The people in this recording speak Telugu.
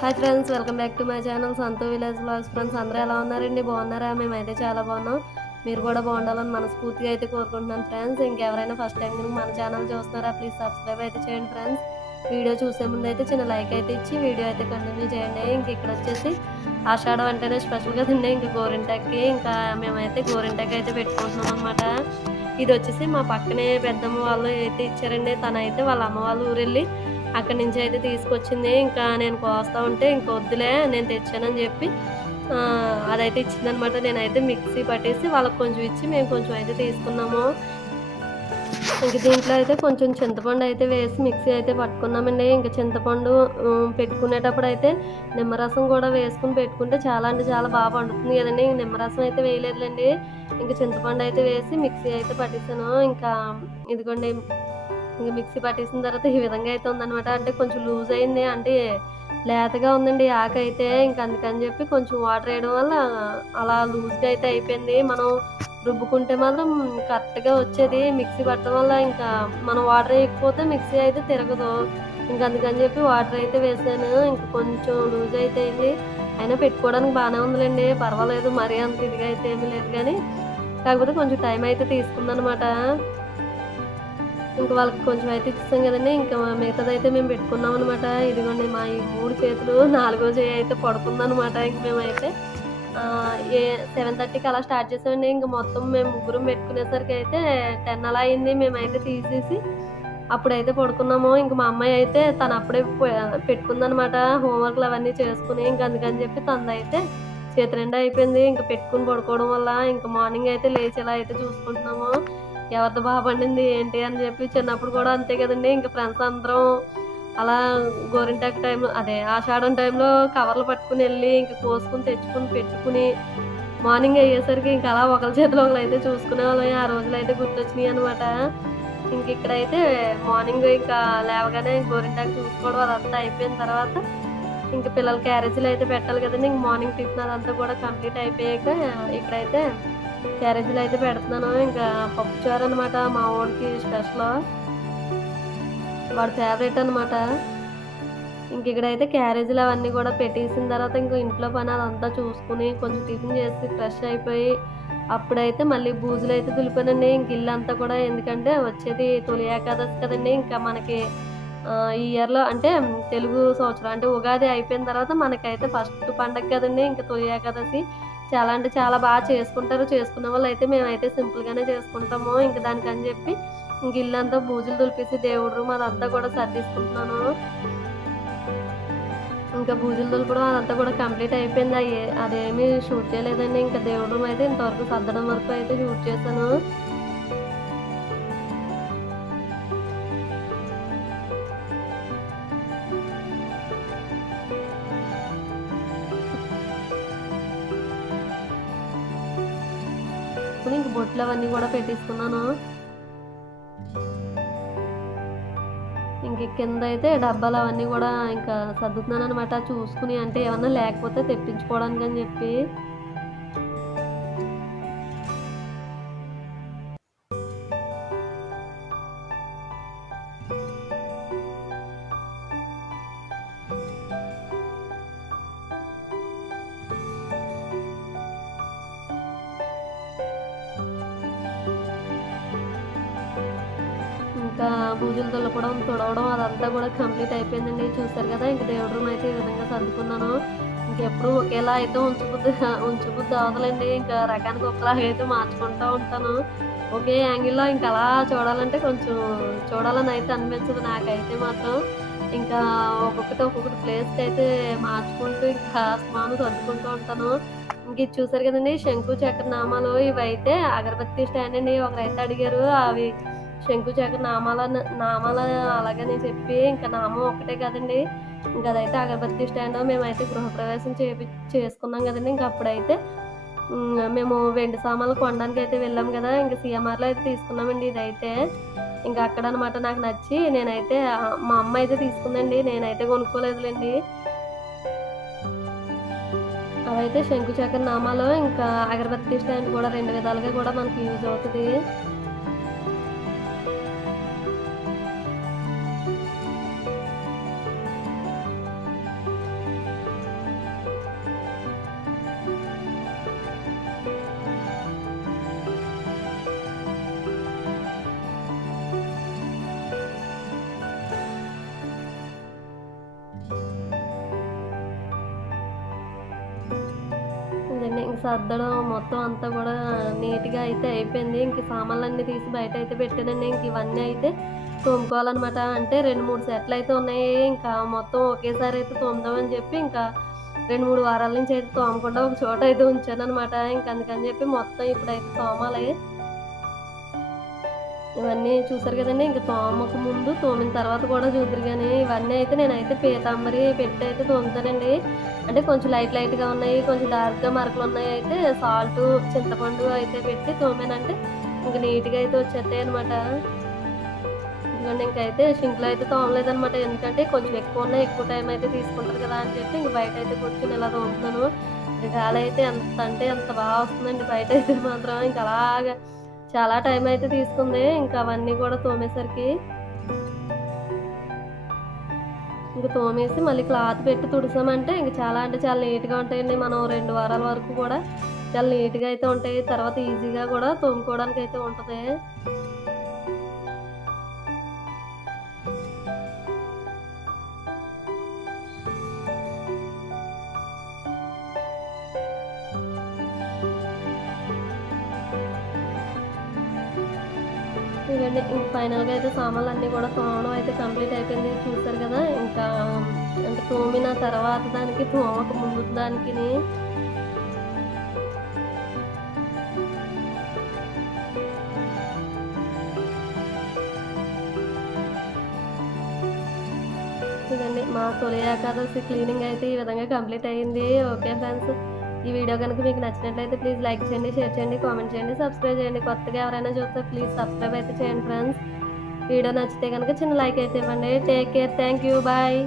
Hi friends, welcome back to my channel Santhu village blogs. Friends అందరూ ఎలా ఉన్నారండి? బాగున్నారా? మేమైతే చాలా బాగున్నాం. మీరు కూడా బాగుండాలని మనస్ఫూర్తిగా అయితే కోరుకుంటున్నాను ఫ్రెండ్స్. ఇంకెవరైనా ఫస్ట్ టైం కనుక మన ఛానల్ చూస్తున్నారా, ప్లీజ్ సబ్స్క్రైబ్ అయితే చేయండి ఫ్రెండ్స్. వీడియో చూసే ముందు అయితే చిన్న లైక్ అయితే ఇచ్చి వీడియో అయితే కంటిన్యూ చేయండి. ఇంక ఇక్కడ వచ్చేసి ఆషాఢం అంటేనే స్పెషల్ కదండి, ఇంకా గోరింటాకి ఇంకా మేమైతే గోరింటాకి అయితే పెట్టుకుంటున్నాం అనమాట. ఇది వచ్చేసి మా పక్కనే పెద్దమ్మ వాళ్ళు అయితే ఇచ్చారండి. తనైతే వాళ్ళ అమ్మ వాళ్ళ ఊరెళ్ళి అక్కడి నుంచి అయితే తీసుకొచ్చింది. ఇంకా నేను కోస్తా ఉంటే ఇంక వద్దులే నేను తెచ్చానని చెప్పి అదైతే ఇచ్చిందనమాట. నేనైతే మిక్సీ పట్టేసి వాళ్ళకి కొంచెం ఇచ్చి మేము కొంచెం అయితే తీసుకున్నాము. ఇంక దీంట్లో అయితే కొంచెం చింతపండు అయితే వేసి మిక్సీ అయితే పట్టుకున్నామండి. ఇంక చింతపండు పెట్టుకునేటప్పుడు అయితే నిమ్మరసం కూడా వేసుకుని పెట్టుకుంటే చాలా అంటే చాలా బాగా పండుతుంది కదండి. నిమ్మరసం అయితే వేయలేదులేండి, ఇంక చింతపండు అయితే వేసి మిక్సీ అయితే పట్టేసాను. ఇంకా ఇదిగోండి, ఇంక మిక్సీ పట్టేసిన తర్వాత ఈ విధంగా అయితే ఉందనమాట. అంటే కొంచెం లూజ్ అయింది, అంటే లేతగా ఉందండి ఆకైతే. ఇంక అందుకని చెప్పి కొంచెం వాటర్ వేయడం వల్ల అలా లూజ్గా అయితే అయిపోయింది. మనం రుబ్బుకుంటే మాత్రం కరెక్ట్గా వచ్చేది. మిక్సీ పట్టడం వల్ల ఇంకా మనం వాటర్ వేయకపోతే మిక్సీ అయితే తిరగదు. ఇంక అందుకని చెప్పి వాటర్ అయితే వేసాను. ఇంక కొంచెం లూజ్ అయితే అయింది, అయినా పెట్టుకోవడానికి బాగానే ఉందిలేండి, పర్వాలేదు. మరీ అంత ఇదిగా అయితే ఏమీ లేదు, కానీ కాకపోతే కొంచెం టైం అయితే తీసుకుందనమాట. ఇంక వాళ్ళకి కొంచెం అయితే ఇచ్చేసాం కదండి, ఇంకా మిగతాదైతే మేము పెట్టుకున్నాం అనమాట. ఇదిగోండి మా ఈ 3 చేతులు 4వ చేయి అయితే పడుకుందనమాట. ఇంక మేమైతే 7:30కి అలా స్టార్ట్ చేసామండి. ఇంక మొత్తం మేము ముగ్గురం పెట్టుకునేసరికి అయితే 10 అలా అయింది. మేమైతే తీసేసి అప్పుడైతే పడుకున్నాము. ఇంక మా అమ్మాయి అయితే తను అప్పుడే పెట్టుకుందనమాట హోంవర్క్లు అవన్నీ చేసుకుని. ఇంక అందుకని చెప్పి తనదైతే చేతి నిండా అయిపోయింది. ఇంక పెట్టుకుని పడుకోవడం వల్ల ఇంక మార్నింగ్ అయితే లేచి ఇలా అయితే చూసుకుంటున్నాము ఎవరిది బాగా పండింది ఏంటి అని చెప్పి. చిన్నప్పుడు కూడా అంతే కదండి, ఇంక ఫ్రెండ్స్ అందరం అలా గోరింటాకు టైంలో, అదే ఆషాఢం టైంలో కవర్లు పట్టుకుని వెళ్ళి ఇంక కోసుకుని తెచ్చుకుని పెట్టుకుని మార్నింగ్ అయ్యేసరికి ఇంక అలా ఒకరి చేతిలో ఒకరు అయితే చూసుకునే వాళ్ళం. ఆ రోజులు అయితే గుర్తొచ్చినాయి అనమాట. ఇంక ఇక్కడైతే మార్నింగ్ ఇంకా లేవగానే గోరింటాకు చూసుకోవడం అదంతా అయిపోయిన తర్వాత ఇంక పిల్లల క్యారేజీలు అయితే పెట్టాలి కదండి. ఇంక మార్నింగ్ టిఫిన్ అదంతా కూడా కంప్లీట్ అయిపోయాక ఇక్కడైతే క్యారేజీలు అయితే పెడుతున్నాను. ఇంకా పప్పుచారు అనమాట, మా వాడికి స్పెషల్, వాడి ఫేవరెట్ అనమాట. ఇంక ఇక్కడైతే క్యారేజీలు అవన్నీ కూడా పెట్టేసిన తర్వాత ఇంకో ఇంట్లో పని అదంతా చూసుకుని కొంచెం టిఫిన్ చేసి ఫ్రెష్ అయిపోయి అప్పుడైతే మళ్ళీ బూజులు అయితే దులిపానండి. ఇంక ఇల్లు అంతా కూడా, ఎందుకంటే వచ్చేది తొలి ఏకాదశి కదండి. ఇంకా మనకి ఈ ఇయర్లో అంటే తెలుగు సంవత్సరం అంటే ఉగాది అయిపోయిన తర్వాత మనకైతే ఫస్ట్ పండగ కదండి, ఇంకా తొలి ఏకాదశి. చాలా అంటే చాలా బాగా చేసుకుంటారు. చేసుకున్న వాళ్ళు అయితే మేమైతే సింపుల్గానే చేసుకుంటాము. ఇంక దానికని చెప్పి ఇంక ఇల్లంతా బూజులు దులిపేసి దేవుడి రూమ్ అదంతా కూడా సర్దేసుకుంటున్నాను. ఇంకా బూజులు దులపడం అదంతా కూడా కంప్లీట్ అయిపోయింది. అదేమీ షూట్ చేయలేదండి. ఇంకా దేవుడి రూమ్ అయితే ఇంతవరకు సర్దడం వరకు అయితే షూట్ చేశాను. ఇంక బొట్లు అవన్నీ కూడా పెట్టేసుకున్నాను. ఇంక కింద అయితే డబ్బాలు అవన్నీ కూడా ఇంకా సర్దుతున్నాను అనమాట, చూసుకుని అంటే ఏమన్నా లేకపోతే తెప్పించుకోవడానికి అని చెప్పి. ఇంకా బూజులు దులపడం తుడవడం అదంతా కూడా కంప్లీట్ అయిపోయిందండి. చూసారు కదా, ఇంక దేవుడి రూమ్ అయితే ఈ విధంగా సర్దుకున్నాను. ఇంకెప్పుడు ఒకేలా అయితే ఉంచబుద్ధి అవదలండి, ఇంకా రకానికి ఒకలాగా అయితే మార్చుకుంటూ ఉంటాను. ఒకే యాంగిల్లో ఇంకా అలా చూడాలంటే కొంచెం చూడాలని అయితే అనిపించదు నాకైతే మాత్రం. ఇంకా ఒక్కొక్కటి ప్లేస్కి అయితే మార్చుకుంటూ ఇంకా అస్తమాను సర్దుకుంటూ ఉంటాను. ఇంక ఇది చూసారు కదండి, శంకు చక్ర నామాలు ఇవైతే అగరబత్తి స్టాండ్ అండి. ఒకరైతే అడిగారు అవి శంకు చక్ర నామాల అలాగని చెప్పి, ఇంకా నామం ఒక్కటే కదండి, ఇంకా అదైతే అగరబత్తి స్టాండ్. మేమైతే గృహప్రవేశం చేసుకున్నాం కదండి, ఇంక అప్పుడైతే మేము వెండి సామాన్లు కొనడానికి అయితే వెళ్ళాం కదా, ఇంకా సిఎంఆర్లో అయితే తీసుకున్నామండి ఇదైతే. ఇంకా అక్కడ అనమాట నాకు నచ్చి నేనైతే మా అమ్మ అయితే తీసుకుందండి, నేనైతే కొనుక్కోలేదులేండి. అవైతే శంకు చక్ర నామాలు ఇంకా అగరబత్తి స్టాండ్ కూడా 2 విధాలుగా కూడా మనకి యూజ్ అవుతుంది. ఇదండి ఇంక సర్దడం మొత్తం అంతా కూడా నీట్‌గా అయితే అయిపోయింది. ఇంక సామాన్లన్నీ తీసి బయటైతే పెట్టానండి. ఇంక ఇవన్నీ అయితే తోముకోవాలనమాట. అంటే 2, 3 సెట్లయితే ఉన్నాయి. ఇంకా మొత్తం ఒకేసారి అయితే తోముదామని చెప్పి ఇంకా 2, 3 వారాల నుంచి అయితే తోమకుండా ఒక చోట అయితే ఉంచాననమాట. ఇంక అందుకని చెప్పి మొత్తం ఇప్పుడైతే తోమాలి. ఇవన్నీ చూసారు కదండీ! ఇంక తోమక ముందు, తోమిన తర్వాత కూడా చూద్దురు గానీ, ఇవన్నీ అయితే నేనైతే పీతాంబరి పెట్టయితే తోముతానండి. అంటే కొంచెం లైట్‌గా ఉన్నాయి, కొంచెం డార్క్‌గా మరకలున్నాయి అయితే సాల్టు, చింతపండు అయితే పెట్టి తోమానంటే ఇంక నీట్‌గా అయితే వచ్చేత్తాయనమాట. ఇదిగోండి ఇంకైతే సింక్‌లో అయితే తోమలేదనమాట. ఎందుకంటే కొంచెం ఎక్కువున్నాయి, ఎక్కువ టైం అయితే తీసుకుంటది కదా అని చెప్పి ఇంక బయటయితే కూర్చొని ఇలా తోముతున్నాను. గాలయితే ఎంత అంటే అంత బా వస్తుందండి బయటయితే మాత్రం. ఇంక అలాగా చాలా టైం అయితే తీసుకుంది. ఇంకా అవన్నీ కూడా తోమేసరికి. ఇంక తోమేసి మళ్ళీ క్లాత్ పెట్టి తుడిసామంటే ఇంక చాలా అంటే చాలా నీట్‌గా ఉంటాయండి. మనం 2 వారాల వరకు కూడా చాలా నీట్‌గా అయితే ఉంటాయి. తర్వాత ఈజీగా కూడా తోముకోవడానికైతే ఉంటది. ఇదండి ఇంక ఫైనల్‌గా అయితే సామాన్లన్నీ కూడా తోమడం అయితే కంప్లీట్ అయిపోయింది. చూసారు కదా! ఇంకా అంటే తోమిన తర్వాత దానికి, తోమక ముందు దానికిని ఇదండి మా తొలి ఏకాదశి క్లీనింగ్ అయితే ఈ విధంగా కంప్లీట్ అయింది. Okay friends. ఈ వీడియో గనుక మీకు నచ్చినట్లయితే ప్లీజ్ లైక్ చేయండి, షేర్ చేయండి, కామెంట్ చేయండి, సబ్స్క్రైబ్ చేయండి. కొత్తగా ఎవరైనా చూస్తే ప్లీజ్ సబ్స్క్రైబ్ అయితే చేయండి ఫ్రెండ్స్. వీడియో నచ్చితే గనుక చిన్న లైక్ అయితే ఇవ్వండి. Take care. Thank you. Bye.